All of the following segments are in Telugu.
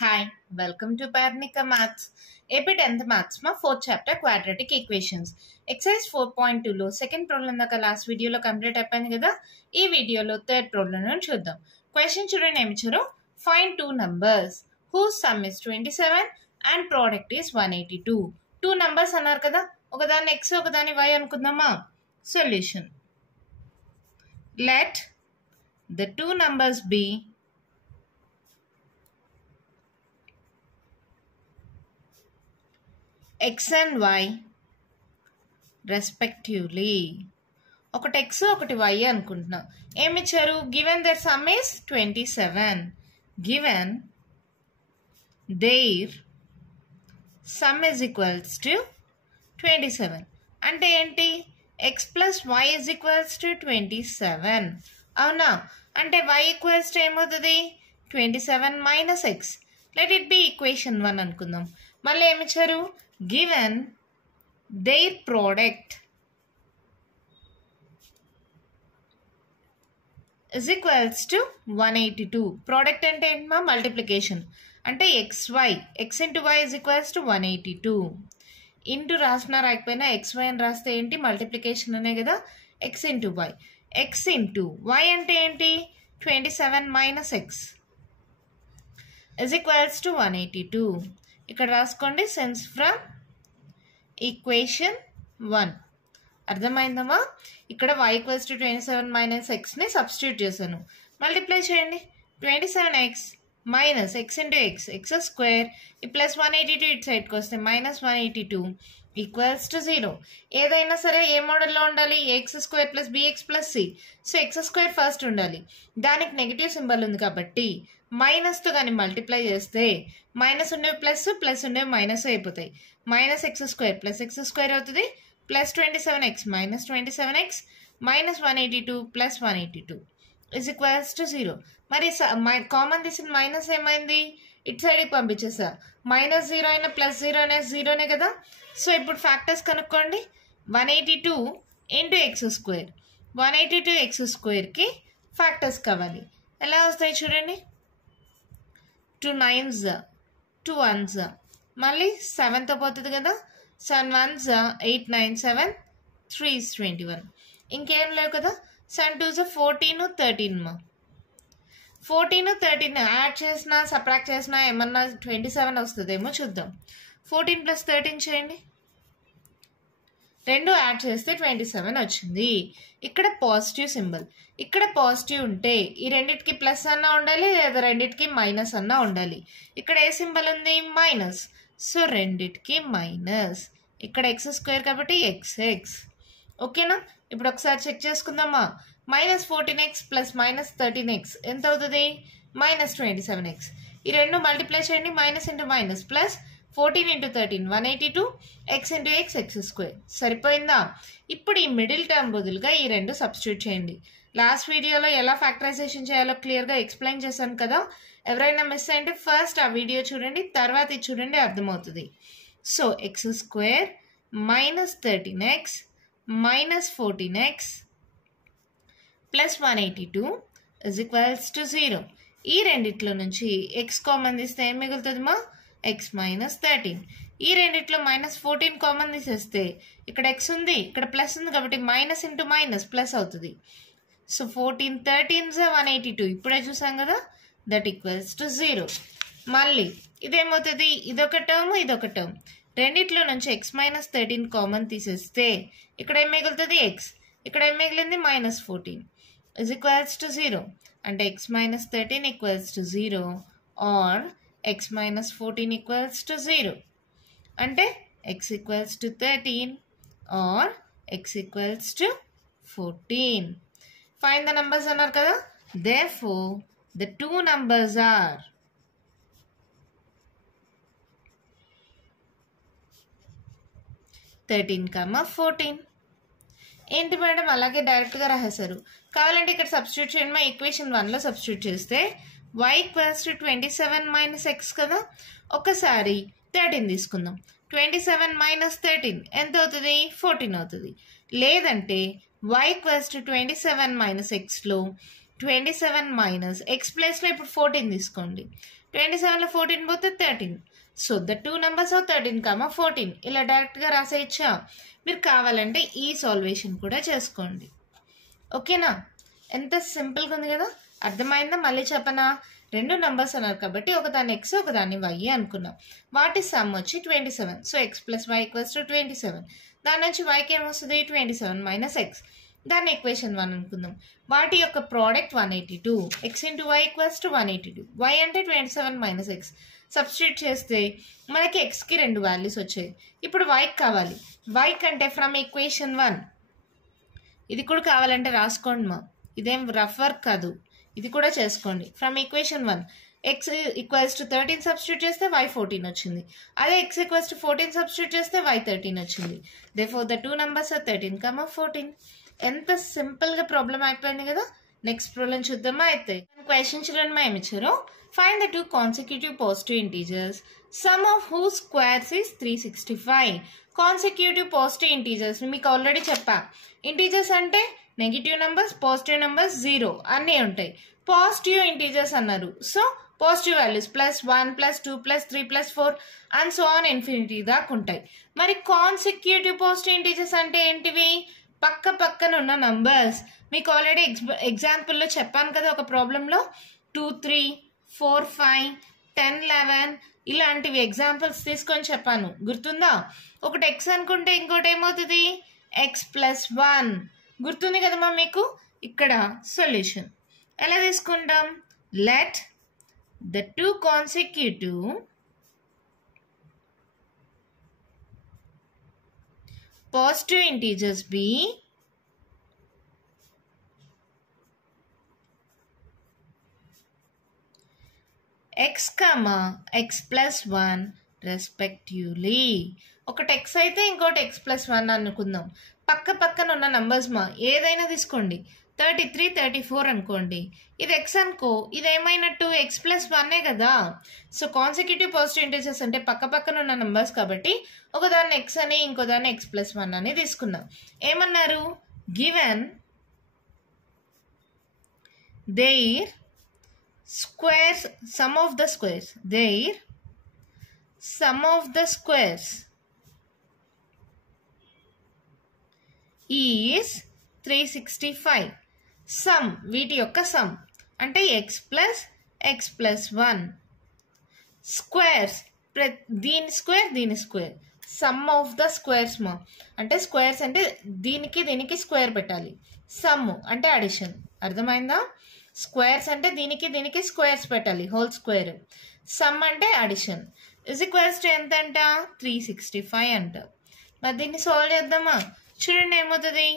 Hi, welcome to Parnika Maths. AP 10th Maths ma 4th chapter quadratic equations. Exercise 4.2 లో సెకండ్ ప్రాబ్లం దాకా లాస్ట్ వీడియోలో కంప్లీట్ అయిపోయింది కదా. ఈ వీడియోలో థర్డ్ ప్రాబ్లం చూద్దాం. క్వశ్చన్ చూడండి ఏమి ఇచ్చారు. Find two numbers whose sum is 27 and product is 182. Two numbers అన్నారు కదా, ఒకదాన్ని x ఒకదాన్ని y అనుకుందామా. Solution. Let the two numbers be x and y respectively. ఒకటి x ఒకటి y అనుకుంటున్నా. ఏమి ఇచ్చారు? Given their sum is 27. Given their sum is equals to 27. అంటే ఏంటి? x plus y is equals to 27. అవునా? అంటే y ఈక్వల్స్ టు ఏమవుతుంది? 27 minus x. Let it be equation 1 అనుకుందాం. మళ్ళీ ఏమిచ్చారు? Given their product is equals to 182. Product అంటే ఏంటమ్మా? మల్టిప్లికేషన్. అంటే xy x into y is equals to 182. Into రాసినా రాకపోయినా xy అని రాస్తే ఏంటి? మల్టిప్లికేషన్ అనే కదా. x into y. x into y అంటే ఏంటి? 27 minus x is equals to 182. ఇక్కడ రాసుకోండి సెన్స్ ఫ్రమ్ ఈక్వేషన్ 1. అర్థమైందమ్మా? ఇక్కడ y ఈక్వల్స్ టు 27 మైనస్ ఎక్స్ని సబ్స్టిట్యూట్ చేశాను. మల్టిప్లై చేయండి. 27x minus x into x, x square. ఈ ప్లస్ 182 ఇటు సైడ్కి వస్తే మైనస్ 182 ఈక్వల్స్ టు 0. ఏదైనా సరే ఏ మోడల్లో ఉండాలి? X square plus b x plus c. So x square first ఉండాలి. దానికి నెగిటివ్ సింబల్ ఉంది కాబట్టి మైనస్తో కానీ మల్టిప్లై చేస్తే మైనస్ ఉండేవి ప్లస్, ప్లస్ ఉండేవి మైనస్ అయిపోతాయి. Minus x square plus x square అవుతుంది. Plus 27x minus 27x minus 182 plus 182 is equals to 0. మరి కామన్ తీసిన మైనస్ ఏమైంది? ఇటు సైడ్కి పంపించేసా. మైనస్ 0 అయినా ప్లస్ 0 అయినా జీరోనే కదా. సో ఇప్పుడు ఫ్యాక్టర్స్ కనుక్కోండి. 182 ఇంటూ ఎక్స్ స్క్వేర్, 182 ఎక్స్ స్క్వేర్కి ఫ్యాక్టర్స్ కావాలి. ఎలా వస్తాయి చూడండి. 2 9s 2 1s మళ్ళీ 7తో పోతుంది కదా. 7 1s 8 9 7 3 is 21. ఇంకేం లేవు కదా. 7 2s 14 13 మా. 14 13 యాడ్ చేసినా సబ్ట్రాక్ట్ చేసినా ఏమన్నా 27 వస్తుందేమో చూద్దాం. 14 ప్లస్ 13 చేయండి. రెండు యాడ్ చేస్తే 27 వచ్చింది. ఇక్కడ పాజిటివ్ సింబల్. ఇక్కడ పాజిటివ్ ఉంటే ఈ రెండిటికి ప్లస్ అన్నా ఉండాలి, లేదా రెండిటికి మైనస్ అన్నా ఉండాలి. ఇక్కడ ఏ సింబల్ ఉంది? మైనస్. సో రెండిటికి మైనస్. ఇక్కడ ఎక్స్ స్క్వేర్ కాబట్టి ఎక్స్ ఎక్స్. ఓకేనా? ఇప్పుడు ఒకసారి చెక్ చేసుకుందామా. Minus 14x plus minus 13x ఎంత అవుతుంది? Minus 27x. ఈ రెండు మల్టిప్లై చేయండి. Minus into minus plus 14 into 13 182 x into x x square. సరిపోయిందా? ఇప్పుడు ఈ మిడిల్ టర్మ్ బదులుగా ఈ రెండు సబ్స్టిట్యూట్ చేయండి. లాస్ట్ వీడియోలో ఎలా ఫ్యాక్టరైజేషన్ చేయాలో క్లియర్గా ఎక్స్ప్లెయిన్ చేశాను కదా. ఎవరైనా మిస్ అయింటే ఫస్ట్ ఆ వీడియో చూడండి, తర్వాత ఇది చూడండి, అర్థమవుతుంది. So x square minus 13x minus 14x plus 182 is equals to 0. ఈ రెండిట్లో నుంచి ఎక్స్ కామన్ తీస్తే ఏం మిగులుతుంది మా? X minus 13. ఈ రెండిట్లో మైనస్ 14 కామన్ తీసేస్తే ఇక్కడ ఎక్స్ ఉంది, ఇక్కడ ప్లస్ ఉంది కాబట్టి మైనస్ ఇంటూ మైనస్ ప్లస్ అవుతుంది. సో 14 13s 182 ఇప్పుడే చూసాం కదా. That equals to 0. మళ్ళీ ఇదేమవుతుంది? ఇదొక టర్మ్ ఇదొక టర్మ్. రెండిట్లో నుంచి ఎక్స్ మైనస్ 13 కామన్ తీసేస్తే ఇక్కడ ఏం మిగులుతుంది? ఎక్స్. ఇక్కడ ఏం మిగిలింది? Minus 14 is equals to 0. అంటే x minus 13 equals to 0 or x minus 14 equals to 0. అంటే x equals to 13 or x equals to 14. Find the numbers అన్నారు కదా. Therefore the two numbers are 13, 14. ఏంటి మేడం అలాగే డైరెక్ట్గా రాసేశారు? కావాలంటే ఇక్కడ సబ్స్టిట్యూట్ చేయండి. మా ఈక్వేషన్ 1లో సబ్స్టిట్యూట్ చేస్తే y equals to 27 minus X కదా. ఒకసారి 13 తీసుకుందాం. 27 మైనస్ 13 ఎంత అవుతుంది? 14 అవుతుంది. లేదంటే y ఈక్వల్స్ టు 27 మైనస్ ఎక్స్లో 27 మైనస్ ఎక్స్ ప్లేస్లో ఇప్పుడు 14 తీసుకోండి. 27లో 14 పోతే 13. So the two numbers are 13, 14. ఇలా డైరెక్ట్గా రాసేయచ్చా? మీరు కావాలంటే ఈ సాల్వేషన్ కూడా చేసుకోండి. ఓకేనా? ఎంత సింపుల్గా ఉంది కదా. అర్థమైందా? మళ్ళీ చెప్పనా? రెండు నెంబర్స్ అన్నారు కాబట్టి ఒకదాన్ని ఎక్స్ ఒకదాన్ని వై అనుకున్నాం. వాటి సమ్ వచ్చి 27. So x plus y equals to 27. దాని నుంచి వైకి ఏమొస్తుంది? 27 మైనస్ ఎక్స్. దాన్ని ఈక్వేషన్ 1 అనుకుందాం. వాటి యొక్క product 182. X into y equals to 182. Y అంటే 27 మైనస్ ఎక్స్. సబ్స్టిట్యూట్ చేస్తే మనకి ఎక్స్కి 2 వాల్యూస్ వచ్చాయి. ఇప్పుడు వైకి కావాలి. వై కంటే ఫ్రమ్ ఈక్వేషన్ 1 ఇది కూడా కావాలంటే రాసుకోండి మా, ఇదేం రఫ్ వర్క్ కాదు, ఇది కూడా చేసుకోండి. From equation 1 x equals to 13 substitute చేస్తే వై 14 వచ్చింది. అదే ఎక్స్ ఈక్వల్స్ టు 14 సబ్స్టిట్యూట్ చేస్తే వై 13 వచ్చింది. Therefore the two numbers are 13, 14. ఎంత సింపుల్గా ప్రాబ్లం అయిపోయింది కదా. నెక్స్ట్ ప్రాబ్లం చూద్దామా? అయితే క్వశ్చన్ చూడండి, మా ఏమి ఇచ్చారు. Find the two consecutive positive integers sum of whose squares is 365. Consecutive positive integers మీకు ఆల్రెడీ చెప్పా. ఇంటీజర్స్ అంటే నెగిటివ్ నెంబర్స్, పాజిటివ్ నెంబర్స్, 0 అన్నీ ఉంటాయి. పాజిటివ్ ఇంటీజర్స్ అన్నారు. So positive values +1 +2 +3 +4 and so on infinity దాకా ఉంటాయి. మరి కాన్సిక్యూటివ్ పాజిటివ్ ఇంటీజర్స్ అంటే ఏంటివి? పక్క పక్కన ఉన్న నంబర్స్. మీకు ఆల్రెడీ ఎగ్జాంపుల్లో చెప్పాను కదా ఒక ప్రాబ్లంలో 2 3 4 5 10 11 ఇలాంటివి ఎగ్జాంపుల్స్ తీసుకొని చెప్పాను, గుర్తుందా? ఒకటి ఎక్స్ అనుకుంటే ఇంకోటి ఏమవుతుంది? X plus 1. గుర్తుంది కదమ్మా మీకు? ఇక్కడ సొల్యూషన్ ఎలా తీసుకుంటాం? Let the two consecutive positive integers be x, x plus 1 respectively. ఒకటి x అయితే ఇంకోటి x plus 1 అనుకుందాం. పక్క పక్కన ఉన్న నంబర్స్ మా ఏదైనా తీసుకోండి. 33 34 అనుకోండి. ఇది x అనుకో, ఇది ఏమైనట్టు x plus 1 కదా. సో కాన్సిక్యూటివ్ పాజిటివ్ ఇంటీజర్స్ అంటే పక్క పక్కన ఉన్న నంబర్స్ కాబట్టి ఒకదాన్ని x అని ఇంకో దాన్ని x plus 1 అని తీసుకున్నాం. ఏమన్నారు? Given their squares sum of the squares is 365. Sum వీటి యొక్క సమ్ అంటే x plus 1. స్క్వేర్స్ దీని square sum of the squares మా అంటే స్క్వేర్స్ అంటే దీనికి స్క్వేర్ పెట్టాలి. సమ్ అంటే అడిషన్. అర్థమైందా? స్క్వేర్స్ అంటే దీనికి స్క్వేర్స్ పెట్టాలి, హోల్ స్క్వేర్. సమ్ అంటే అడిషన్. ఇజ్ ఈక్వల్స్ టు ఎంత అంట? 365 అంట. మరి దీన్ని సాల్వ్ చేద్దామా? చూడండి ఏమవుతుంది?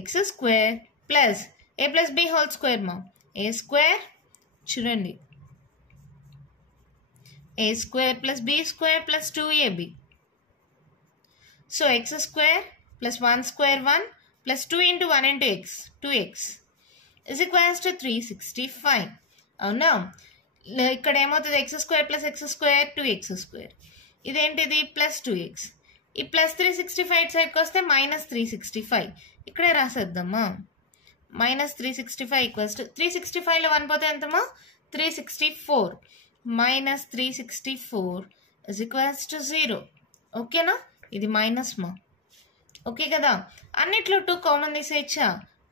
X square plus a plus b whole square మా ఏ స్క్వేర్. చూడండి a square plus b square plus 2ab. So x square plus 1 square 1 plus 2 into 1 into x 2x is equals to 365. అవునా? ఇక్కడ ఏమవుతుంది? X square plus x square 2x square. ఇదేంటిది? Plus 2x. ఈ ప్లస్ 365 సైడ్కి వస్తే మైనస్ 365. ఇక్కడే రాసేద్దామా? మైనస్ 365 ఈక్వల్స్ టు 365లో 1 పోతే ఎంతమా? 364 మైనస్ 364 ఇజ్ ఈక్వల్స్ టు 0. ఓకేనా? ఇది మైనస్ మా. ఓకే కదా? అన్నిట్లో 2 కామన్ తీసేయచ్చా?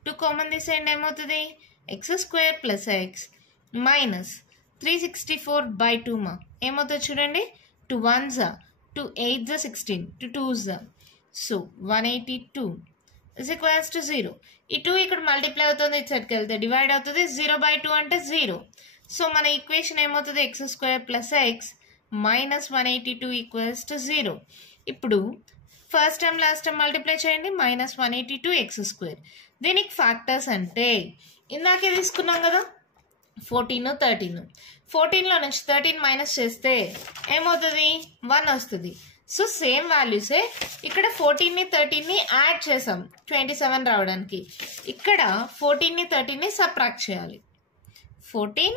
2 కామన్ తీసేయండి. ఏమవుతుంది? X square plus x minus 364/2 మా ఏమవుతుంది? చూడండి 2 1s 2 8s 16 2 2s. So 182 is equals to 0. ఈ 2 ఇక్కడ మల్టిప్లై అవుతుంది, ఇటు సైడ్కి వెళ్తే డివైడ్ అవుతుంది. 0/2 అంటే 0. సో మన ఈక్వేషన్ ఏమవుతుంది? X square plus x minus 182 equals to 0. ఇప్పుడు first time last time multiply చేయండి. Minus 182 x square. దీనికి ఫ్యాక్టర్స్ అంటే ఇందాకే తీసుకున్నాం కదా 14 13. 14లో నుంచి 13 మైనస్ చేస్తే ఏమవుతుంది? 1 వస్తుంది. సో సేమ్ వాల్యూసే ఇక్కడ 14ని 13ని యాడ్ చేసాం 27 రావడానికి. ఇక్కడ 14ని 13ని సబ్ట్రాక్ట్ చేయాలి. 14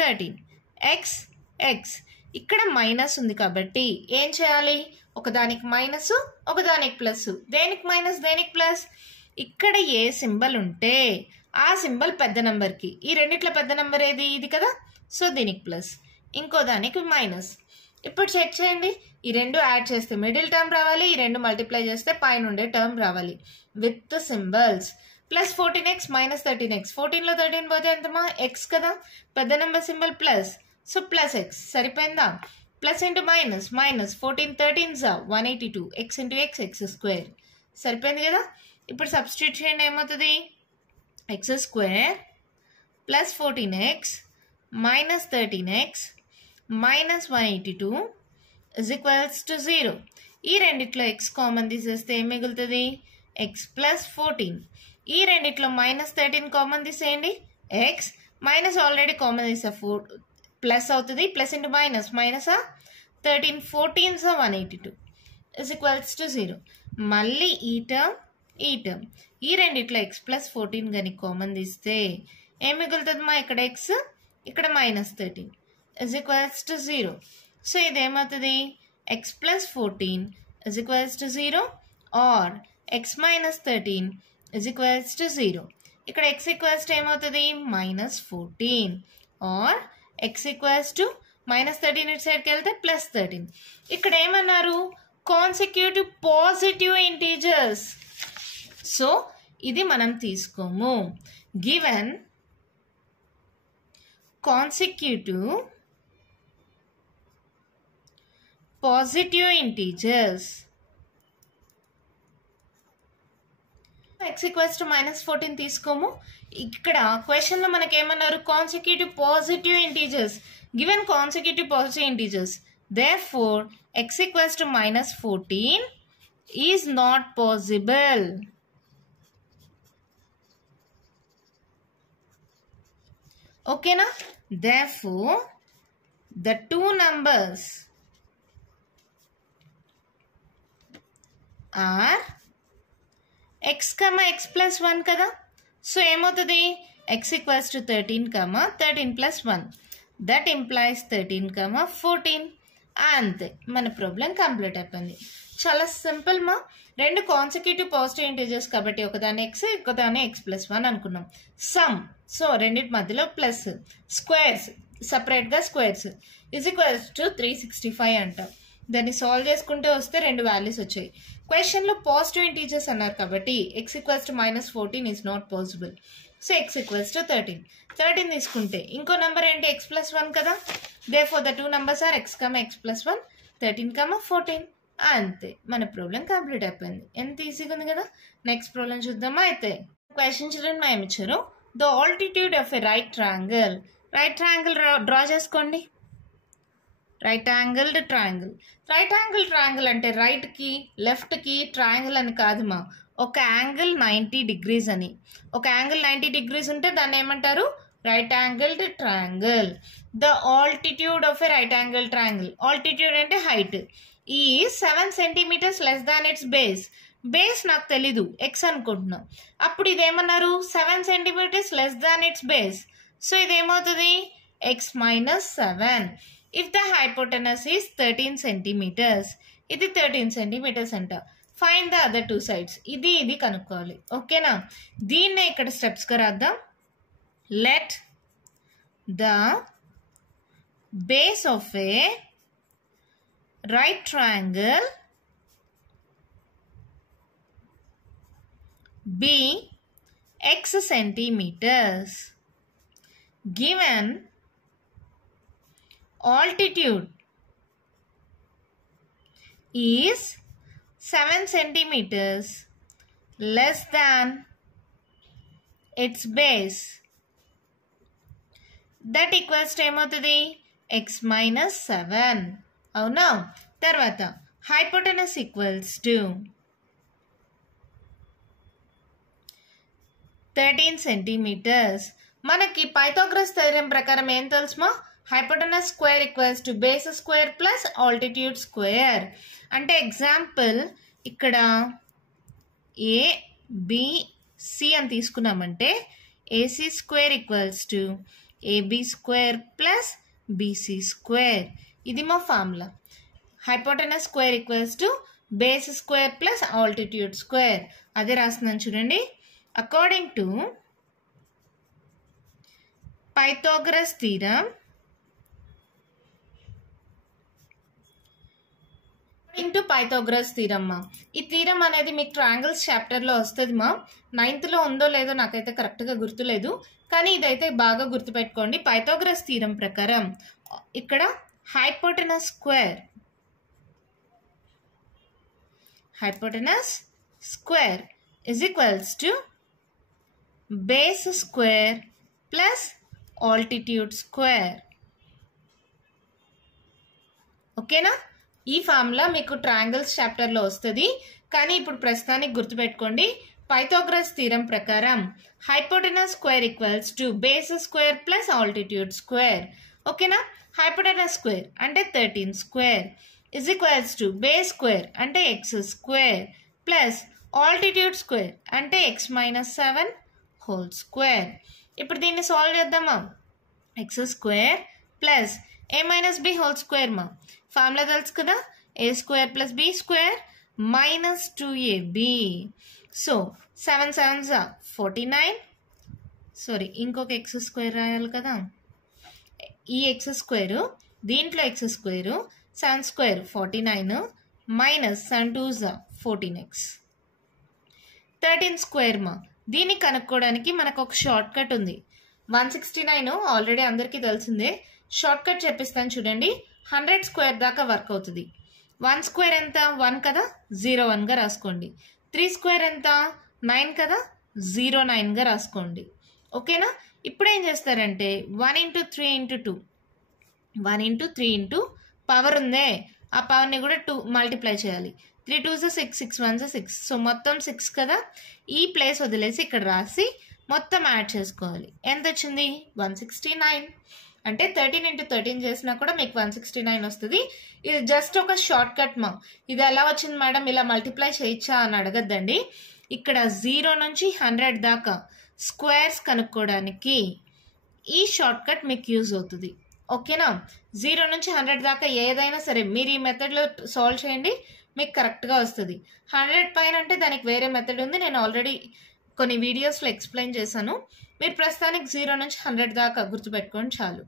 13 ఎక్స్ ఎక్స్. ఇక్కడ మైనస్ ఉంది కాబట్టి ఏం చేయాలి? ఒకదానికి మైనస్ ఒకదానికి ప్లస్. దేనికి మైనస్ దేనికి ప్లస్? ఇక్కడ ఏ సింబల్ ఉంటే ఆ సింబల్ పెద్ద నెంబర్కి. ఈ రెండిట్లో పెద్ద నెంబర్ ఏది? ఇది కదా. సో దీనికి ప్లస్. ఇంకో దానికి మైనస్. ఇప్పుడు చెక్ చేయండి, ఈ రెండు యాడ్ చేస్తే మిడిల్ టర్మ్ రావాలి, ఈ రెండు మల్టిప్లై చేస్తే పైన ఉండే టర్మ్ రావాలి with symbols. Plus 14x minus 13x, 14లో 13 పోతే ఎంతమా ఎక్స్ కదా, పెద్ద number symbol plus, so plus x సరిపోయిందా. Plus into minus, minus 14 13 182, x into x x square సరిపోయింది కదా. ఇప్పుడు సబ్స్టిట్యూట్ చేయండి, ఏమవుతుంది x square plus 14x minus 13x minus 182 is equals to 0. ఈ రెండిట్లో x కామన్ తీసేస్తే ఏం మిగులుతుంది x ప్లస్ 14. ఈ రెండిట్లో మైనస్ 13 కామన్ తీసేయండి, x మైనస్ ఆల్రెడీ కామన్ తీసే 4 ప్లస్ అవుతుంది, plus into minus minus 13 14 182 is equals to 0. మళ్ళీ ఈ టర్మ్ ఈ రెండిట్లో x ప్లస్ 14 కానీ కామన్ తీస్తే ఏం మిగులుతుంది మా, ఇక్కడ x ఇక్కడ minus 13 is equals to 0. So ఇదేమవుతుంది x plus 14 is equals to 0 or x minus 13 is equals to 0. ఇక్కడ x ఈక్వల్స్ టు ఏమవుతుంది minus 14 or x equals to minus 13 ఇటు సైడ్కి వెళ్తే ప్లస్ 13. ఇక్కడ ఏమన్నారు కాన్సిక్యూటివ్ పాజిటివ్ ఇంటీజర్స్, సో ఇది మనం తీసుకోము. Given consecutive positive integers x equals to minus 14 తీసుకోము. ఇక్కడ క్వశ్చన్లో మనకి ఏమన్నారు consecutive positive integers, given consecutive positive integers, therefore x equals to minus 14 is not possible. Okay na? Therefore the two numbers are x comma x plus 1 kada. So ఏమవుతుంది x equals to 13 comma 13 plus 1, that implies 13 comma 14. అంతే, మన ప్రాబ్లం కంప్లీట్ అయిపోయింది. చాలా సింపుల్ మా. రెండు కాన్సిక్యూటివ్ పాజిటివ్ ఇంటీజర్స్ కాబట్టి ఒకదాని x ఒకదాని x ప్లస్ 1 అనుకున్నాం. సమ్, సో రెండింటి మధ్యలో ప్లస్, స్క్వేర్స్ సపరేట్గా స్క్వేర్స్ ఇజ్ ఈక్వల్స్ టు 365 అంటాం. దాన్ని సాల్వ్ చేసుకుంటే వస్తే రెండు వాల్యూస్ వచ్చాయి. క్వశ్చన్లో పాజిటివ్ ఇంటీజర్స్ అన్నారు కాబట్టి x equals to minus 14 is not possible. So x equals to 13 తీసుకుంటే ఇంకో నెంబర్ ఏంటి x ప్లస్ 1 కదా. Therefore the two numbers are x comma x plus 1 13 comma 14. అంతే, మన ప్రాబ్లం కంప్లీట్ అయిపోయింది. ఎంత ఈజీగా ఉంది కదా. నెక్స్ట్ ప్రాబ్లం చూద్దామా. అయితే క్వశ్చన్ చూడండి, మా ఏమి ఇచ్చారు, the altitude of a right triangle. Right triangle draw చేసుకోండి. Right angled triangle. Right angle triangle అంటే రైట్కి లెఫ్ట్కి ట్రయాంగిల్ అని కాదు మా, ఒక యాంగిల్ 90 degrees అని. ఒక యాంగిల్ 90 degrees ఉంటే దాన్ని ఏమంటారు right angled triangle. The altitude of a right angle triangle, altitude అంటే హైట్, ఈ 7 centimeters less than its base. Base నాకు తెలీదు, ఎక్స్ అనుకుంటున్నా. అప్పుడు ఇదేమన్నారు 7 centimeters less than its base. So ఇదేమవుతుంది x minus 7. If the hypotenuse is 13 centimeters, ఇది 13 centimeters అంట. Find the other two sides. ఇది కనుక్కోవాలి. ఓకేనా, దీన్నే ఇక్కడ స్టెప్స్గా రాద్దాం. Let the base of a right triangle be x centimeters, given altitude is 7 centimeters less than its base, that equals to ఏమవుతుంది x minus 7. అవునా. తర్వాత హైపోటెనస్ ఈక్వల్స్ టు 13 centimeters. మనకి పైథాగరస్ థియరం ప్రకారం ఏం తెలుసుమా, hypotenuse square equals to base square plus altitude square. అంటే ఎగ్జాంపుల్ ఇక్కడ ఏబిసి అని తీసుకున్నామంటే AC square equals to AB square plus BC square. ఇది మా formula. Hypotenuse square equals to base square plus altitude square. అదే రాస్తున్నాను చూడండి. According to Pythagoras theorem, to Pythagoras theorem మా. ఈ థీరం అనేది మీకు ట్రయాంగిల్స్ చాప్టర్లో వస్తుంది మా. 9th లో ఉందో లేదో నాకైతే కరెక్ట్గా గుర్తులేదు, కానీ ఇదైతే బాగా గుర్తుపెట్టుకోండి. పైథాగరస్ థీరం ప్రకారం ఇక్కడ hypotenuse square is equals to base square plus altitude square. ఓకేనా? ఈ ఫార్ములా మీకు ట్రయాంగిల్స్ చాప్టర్లో వస్తుంది, కానీ ఇప్పుడు ప్రస్తుతానికి గుర్తుపెట్టుకోండి. పైథాగరస్ థీరం ప్రకారం hypotenuse square equals to base square plus altitude square. ఓకేనా? హైపోటెనస్ స్క్వేర్ అంటే 13 square is equals to base square అంటే x square plus altitude square అంటే x మైనస్ 7 హోల్ స్క్వేర్. ఇప్పుడు దీన్ని సాల్వ్ చేద్దామా? X square plus a minus b whole square మా. ఫార్ములా తెలుసు కదా, a square plus b square minus 2ab. So 7 7s 49. Sorry, ఇంకొక ఎక్స్ స్క్వేర్ రాయాలి కదా. ఈ ఎక్స్ స్క్వేరు, దీంట్లో X square, 7 square 49 minus 7 2s 14x. 13 square మా. దీన్ని కనుక్కోవడానికి మనకు ఒక షార్ట్ కట్ ఉంది. 169 ఆల్రెడీ అందరికీ తెలిసిందే. షార్ట్ కట్ చెప్పిస్తాను చూడండి. 100 స్క్వేర్ దాకా వర్క్ అవుతుంది. 1 స్క్వేర్ ఎంత? 1 కదా, 0 1గా రాసుకోండి. 3 స్క్వేర్ ఎంత? 9 కదా, 0 9గా రాసుకోండి. ఓకేనా? ఇప్పుడు ఏం చేస్తారంటే 1 × 3 × 2, 1 × 3 × పవర్ ఉందే, ఆ పవర్ని కూడా 2 మల్టిప్లై చేయాలి. 3 2s 6, 6 1s 6. సో మొత్తం 6 కదా. ఈ ప్లేస్ వదిలేసి ఇక్కడ రాసి మొత్తం యాడ్ చేసుకోవాలి. ఎంత వచ్చింది? 169. అంటే 13 × 13 చేసినా కూడా మీకు 169 వస్తుంది. ఇది జస్ట్ ఒక షార్ట్ కట్ మా. ఇది ఎలా వచ్చింది మేడం, ఇలా మల్టిప్లై చేయొచ్చా అని అడగద్దండి. ఇక్కడ 0 నుంచి 100 దాకా స్క్వేర్స్ కనుక్కోవడానికి ఈ షార్ట్ కట్ మీకు యూజ్ అవుతుంది. ఓకేనా? 0 నుంచి 100 దాకా ఏదైనా సరే మీరు ఈ మెథడ్లో సాల్వ్ చేయండి, మీకు కరెక్ట్గా వస్తుంది. 100 పైన అంటే దానికి వేరే మెథడ్ ఉంది, నేను ఆల్రెడీ కొన్ని వీడియోస్లో ఎక్స్ప్లెయిన్ చేశాను. మీరు ప్రస్తుతానికి 0 నుంచి 100 దాకా గుర్తుపెట్టుకోండి చాలు.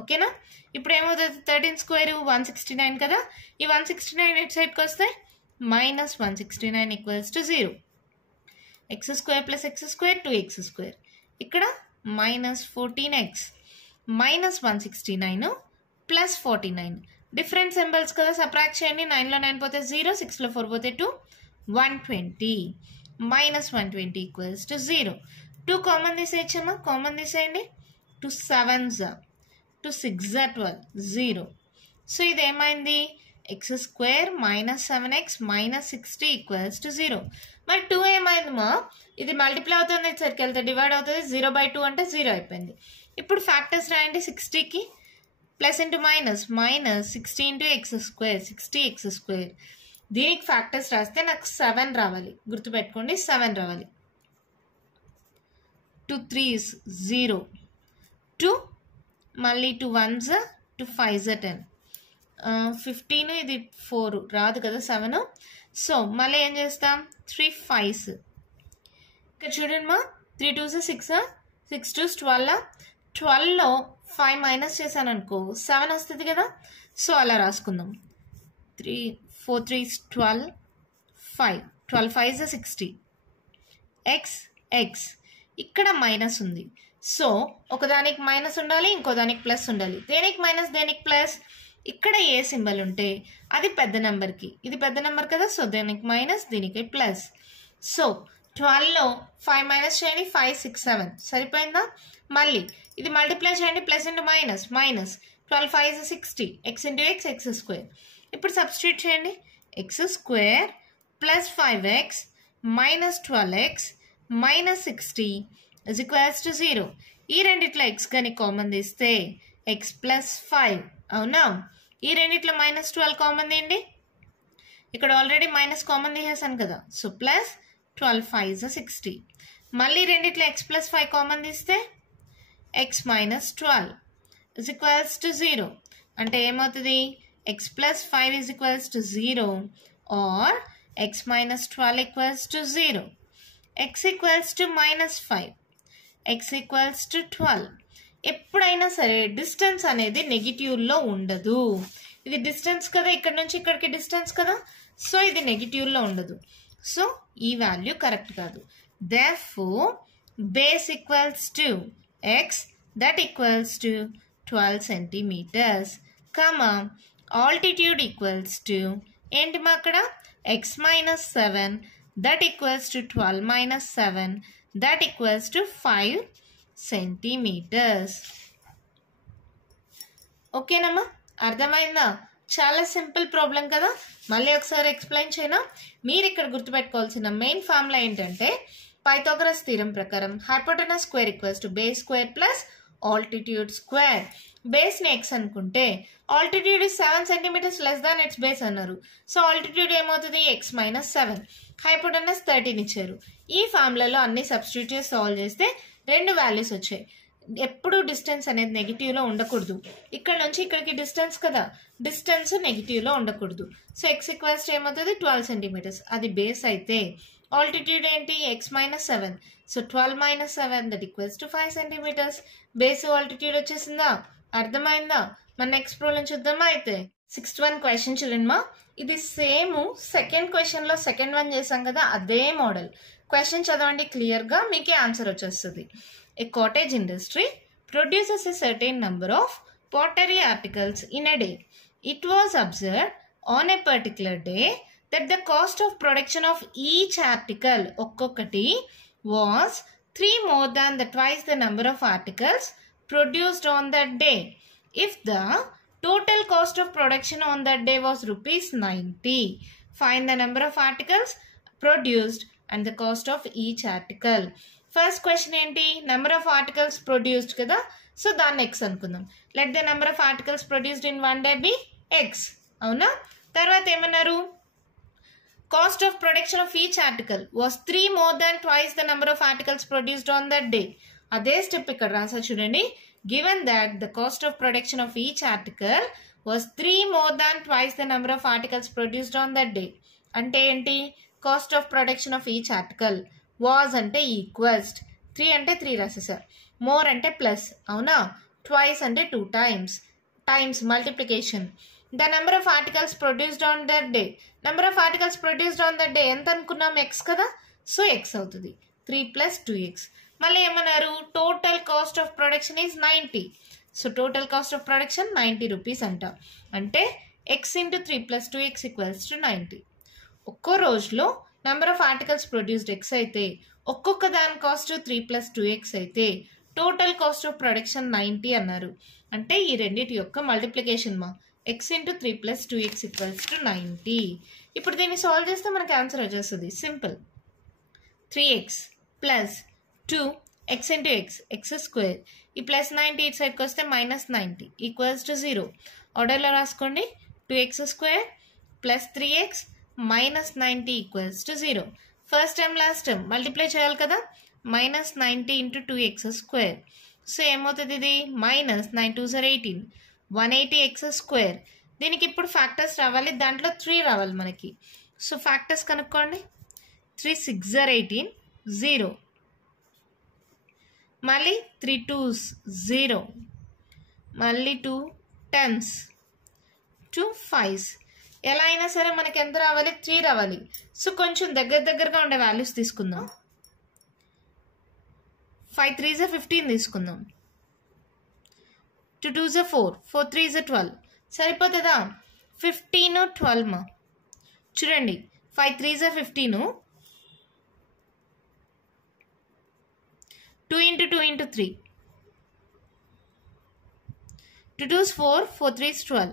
ఓకేనా? ఇప్పుడు ఏమవుతుంది? 13 స్క్వేర్ 169 కదా. ఈ 169 ఇటు సైడ్కి వస్తే minus 169 equals to 0. X square plus x square 2x square. ఇక్కడ minus 14x minus 169 plus 49. Different symbols కదా, సబ్ట్రాక్ట్ చేయండి. 9లో 9 పోతే 0, 6లో 4 పోతే 2, 120 మైనస్ 120 ఈక్వల్స్ టు 0. 2 కామన్ తీసేయచ్చమ్మా, కామన్ తీసేయండి. 2 7s 2 6 12 0. సో ఇది ఏమైంది? X square minus 7x minus 60 equals to 0. మరి 2 ఏమైంది మా? ఇది మల్టిప్లై అవుతుంది, సరికి వెళ్తే డివైడ్ అవుతుంది. 0/2 అంటే 0 అయిపోయింది. ఇప్పుడు ఫ్యాక్టర్స్ రాయండి. 60కి plus into minus, minus 60 × x square 60x square. దీనికి ఫ్యాక్టర్స్ రాస్తే నాకు 7 రావాలి. గుర్తుపెట్టుకోండి, 7 రావాలి. 2 3s 0, 2 మళ్ళీ 2 1s 2 5s 10, 15 ఇది 4 రాదు కదా 7. సో మళ్ళీ ఏం చేస్తాం? 3 5s. ఇక్కడ చూడండి మా, 3 2s 6, 6 2s 12. 12లో 5 మైనస్ చేశాను అనుకో 7 వస్తుంది కదా. సో అలా రాసుకుందాం. 3 4 3s 12, 5 12 5s 60. x ఇక్కడ మైనస్ ఉంది. సో ఒకదానికి మైనస్ ఉండాలి, ఇంకో దానికి ప్లస్ ఉండాలి. దేనికి మైనస్, దేనికి ప్లస్? ఇక్కడ ఏ సింబల్ ఉంటే అది పెద్ద నెంబర్కి, ఇది పెద్ద నెంబర్ కదా. సో దీనికి మైనస్, దీనికి ప్లస్. సో 12లో 5 మైనస్ చేయండి, 5 6 7 సరిపోయిందా? మళ్ళీ ఇది మల్టిప్లై చేయండి, plus into minus, minus 12 5s 60, x into x square. ఇప్పుడు సబ్స్టిట్యూట్ చేయండి. X square plus 5x minus 12x minus 60 is equals to 0. ఈ రెండిట్లో x కానీ కామన్ తీస్తే x ప్లస్ 5 అవునా. ఈ రెండిట్లో మైనస్ 12 కామన్ తీయండి. ఇక్కడ ఆల్రెడీ మైనస్ కామన్ తీసేసాను కదా. So plus 12 5s 60. మళ్ళీ రెండిట్లో x ప్లస్ 5 కామన్ తీస్తే x minus 12 is equals to 0. అంటే ఏమవుతుంది? x plus 5 is equals to 0 or x minus 12 equals to 0. x equals to minus 5, x equals to 12. ఎప్పుడైనా సరే డిస్టెన్స్ అనేది నెగిటివ్లో ఉండదు. ఇది డిస్టెన్స్ కదా, ఇక్కడ నుంచి ఇక్కడికి డిస్టెన్స్ కదా, సో ఇది నెగిటివ్లో ఉండదు. సో ఈ వాల్యూ కరెక్ట్ కాదు. Therefore, base equals to x that equals to 12 centimeters, comma, altitude equals to ఏంటి మా అక్కడ x minus 7 that equals to 12 minus 7 that equals to 5 centimeters. ఓకేనమ్మా, అర్థమైందా? చాలా సింపుల్ ప్రాబ్లం కదా. మళ్ళీ ఒకసారి ఎక్స్ప్లెయిన్ చేయనా? మీరు ఇక్కడ గుర్తుపెట్టుకోవాల్సిన మెయిన్ ఫార్ములా ఏంటంటే పైథాగరస్ థీరం ప్రకారం hypotenuse square equals to base square plus altitude square. Base ని x అనుకుంటే altitude is 7 centimetres less than its base అన్నారు. సో ఆల్టిట్యూడ్ ఏమవుతుంది? x minus 7. హైపోటెనస్ 13 ఇచ్చారు. ఈ ఫార్ములాలో అన్ని సబ్స్టిట్యూట్ చేసి సాల్వ్ చేస్తే రెండు వాల్యూస్ వచ్చాయి. ఎప్పుడు డిస్టెన్స్ అనేది నెగిటివ్లో ఉండకూడదు. ఇక్కడ నుంచి ఇక్కడికి డిస్టెన్స్ కదా, డిస్టెన్స్ నెగిటివ్లో ఉండకూడదు. సో x ఈక్వల్స్ ఏమవుతుంది? 12 సెంటీమీటర్స్. అది బేస్ అయితే ఆల్టిట్యూడ్ ఏంటి? x minus 7. So 12 minus 7 that equals to 5 centimetres. Base altitude వచ్చేసిందా? అర్థమైందా? మన నెక్స్ట్ ప్రాబ్లం చూద్దామా? అయితే 6th one క్వశ్చన్ చూడండిమా. ఇది సేమ్ సెకండ్ క్వశ్చన్లో సెకండ్ వన్ చేసాం కదా, అదే మోడల్. క్వశ్చన్ చదవండి క్లియర్గా, మీకే ఆన్సర్ వచ్చేస్తుంది. A cottage industry produces a certain number of pottery articles in a day. It was observed on a particular day that the cost of production of each article ఒక్కొక్కటి was 3 more than twice the number of articles produced on that day. If the total cost of production on that day was rupees 90, find the number of articles produced and the cost of each article. First question ఏంటి? నెంబర్ ఆఫ్ ఆర్టికల్స్ ప్రొడ్యూస్డ్ కదా, సో దాన్ని ఎక్స్ అనుకుందాం. Let the number of articles produced in one day be x. అవునా? తర్వాత ఏమన్నారు? Cost of production of each article was 3 more than twice the number of articles produced on that day. అదే స్టెప్ ఇక్కడ రాసా చూడండి. Given that the cost of production of each article was 3 more than twice the number of articles produced on that day. అంటే ఏంటి? Cost of production of each article was అంటే ఈక్వల్స్, 3 అంటే 3 రాసేసారు, మోర్ అంటే ప్లస్, అవునా? ట్వైస్ అంటే 2 times, times multiplication. The number of articles produced on that day. Number of articles produced on that day ఎంత అనుకున్నాం? ఎక్స్ కదా, సో ఎక్స్ అవుతుంది. 3 + 2x. మళ్ళీ ఏమన్నారు? Total cost of production is 90. So total cost of production 90 rupees అంట. అంటే x × 3 + 2x = 90. ఒక్కో రోజులో number of articles produced X అయితే ఒక్కొక్క దాని కాస్ట్ 3 + 2x అయితే టోటల్ కాస్ట్ ఆఫ్ ప్రొడక్షన్ 90 అన్నారు. అంటే ఈ రెండింటి యొక్క మల్టిప్లికేషన్ మా x × 3 + 2x = 90. ఇప్పుడు దీన్ని సాల్వ్ చేస్తే మనకి ఆన్సర్ వచ్చేస్తుంది. Simple. 3x + 2x × x, x². ఈ +90 ఇటు సైడ్కి వస్తే -90 = 0. ఆర్డర్లో రాసుకోండి. 2x² + 3x -90 = 0. First time last time multiply చేయాలి కదా, -90 × 2x². సో ఏమవుతుంది? ఇది -9 2 = 18, 180x². దీనికి ఇప్పుడు ఫ్యాక్టర్స్ రావాలి, దాంట్లో 3 రావాలి మనకి. సో ఫ్యాక్టర్స్ కనుక్కోండి. 3 6 = 18, 0. మళ్ళీ 3 2s 0, మళ్ళీ 2 10s, 2 5s. ఎలా అయినా సరే మనకి ఎంత రావాలి? 3 రావాలి. సో కొంచెం దగ్గరగా ఉండే వాల్యూస్ తీసుకుందాం. 5 3s = 15 తీసుకుందాం. 2 2s = 4, 4 3s = 12. సరిపోతుందా? 15 12 మా. చూడండి, 5 3s = 15, 2 × 2 × 3, 2 2s = 4, 4 3s = 12.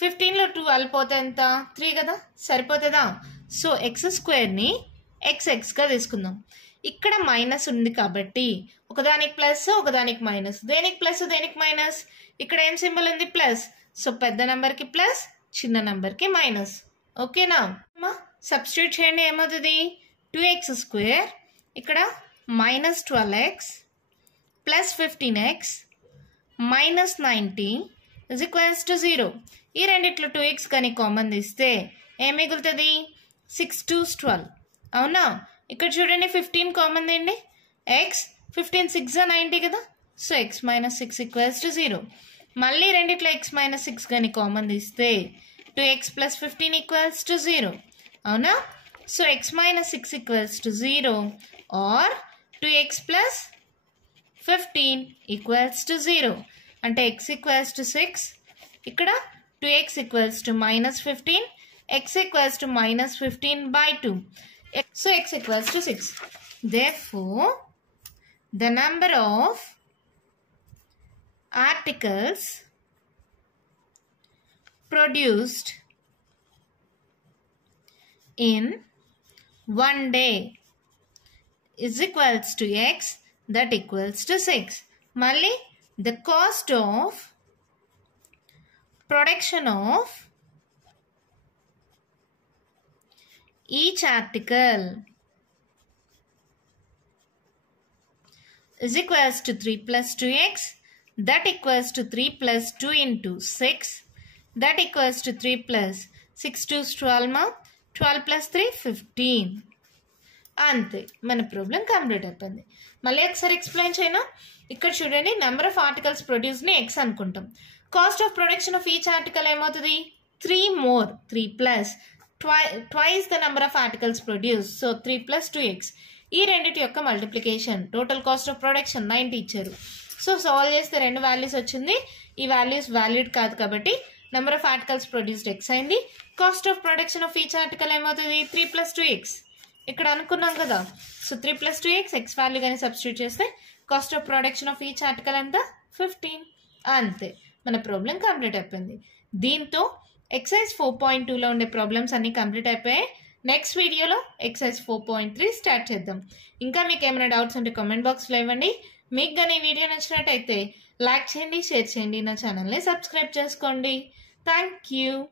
15లో 12 పోతే ఎంత? 3 కదా, సరిపోతుందా? సో x²ని xగా తీసుకుందాం. ఇక్కడ మైనస్ ఉంది కాబట్టి ఒకదానికి ప్లస్ ఒకదానికి మైనస్. దేనికి ప్లస్ దేనికి మైనస్? ఇక్కడ ఏం సింబల్ ఉంది? ప్లస్. సో పెద్ద నెంబర్కి ప్లస్, చిన్న నెంబర్కి మైనస్. ఓకేనా? సబ్స్టిట్యూట్ చేయండి. ఏమవుతుంది? 2x² ఇక్కడ -12x + 15x -90 = 0. ఈ రెండిట్లో 2x కానీ కామన్ తీస్తే ఏం మిగులుతుంది? 6 2s 12. అవునా? ఇక్కడ చూడండి 15 కామన్ తీయండి. x 15 6 = 90 కదా, సో x - 6 = 0. మళ్ళీ రెండిట్లో x మైనస్ 6 కానీ కామన్ తీస్తే 2x ప్లస్ 15 ఈక్వల్స్ టు 0 అవునా. So x minus 6 equals to 0 or 2x plus 15 equals to 0 అంటే x ఈక్వల్స్ టు 6, ఇక్కడ 2x equals to minus 15, x equals to minus 15 by 2. So x equals to 6. Therefore, the number of articles produced in one day is equals to x, that equals to 6. Mali, the cost of production of each article is equals to 3 plus 2x, that equals to 3 plus 2 into 6, that equals to 3 plus 6 to 12 12 plus 3 15. అంతే, మన ప్రాబ్లం కంప్లీట్ అయిపోయింది. మళ్ళీ ఒకసారి ఎక్స్ప్లెయిన్ చేయనా. ఇక్కడ చూడండి, నెంబర్ ఆఫ్ ఆర్టికల్స్ ప్రొడ్యూస్ని ఎక్స్ అనుకుంటాం. Cost of production of each article ఏమవుతుంది, 3 more 3 plus twice the number of articles produced, so 3 plus 2x. ఈ రెండిటి యొక్క multiplication, total cost of production 90 ఇచ్చారు. సో సాల్వ్ చేస్తే రెండు వాల్యూస్ వచ్చింది. ఈ వాల్యూస్ వ్యాలిడ్ కాదు కాబట్టి number of articles produced x అయింది. Cost of production of each article ఏమవుతుంది, 3 plus 2x. ఇక్కడ అనుకున్నాం కదా. సో 3 plus 2x ఎక్స్ వాల్యూ కానీ సబ్స్టిట్యూట్ చేస్తే cost of production of each article ఎంత, 15. అంతే, మన ప్రాబ్లం కంప్లీట్ అయిపోయింది. దీంతో ఎక్సైజ్ 4.2లో ఉండే ప్రాబ్లమ్స్ అన్నీ కంప్లీట్ అయిపోయాయి. నెక్స్ట్ వీడియోలో ఎక్సైజ్ 4.3 స్టార్ట్ చేద్దాం. ఇంకా మీకు ఏమైనా డౌట్స్ ఉంటే కామెంట్ బాక్స్లో ఇవ్వండి. మీకు కానీ ఈ వీడియో నచ్చినట్టయితే లైక్ చేయండి, షేర్ చేయండి, నా ఛానల్ని సబ్స్క్రైబ్ చేసుకోండి. Thank you.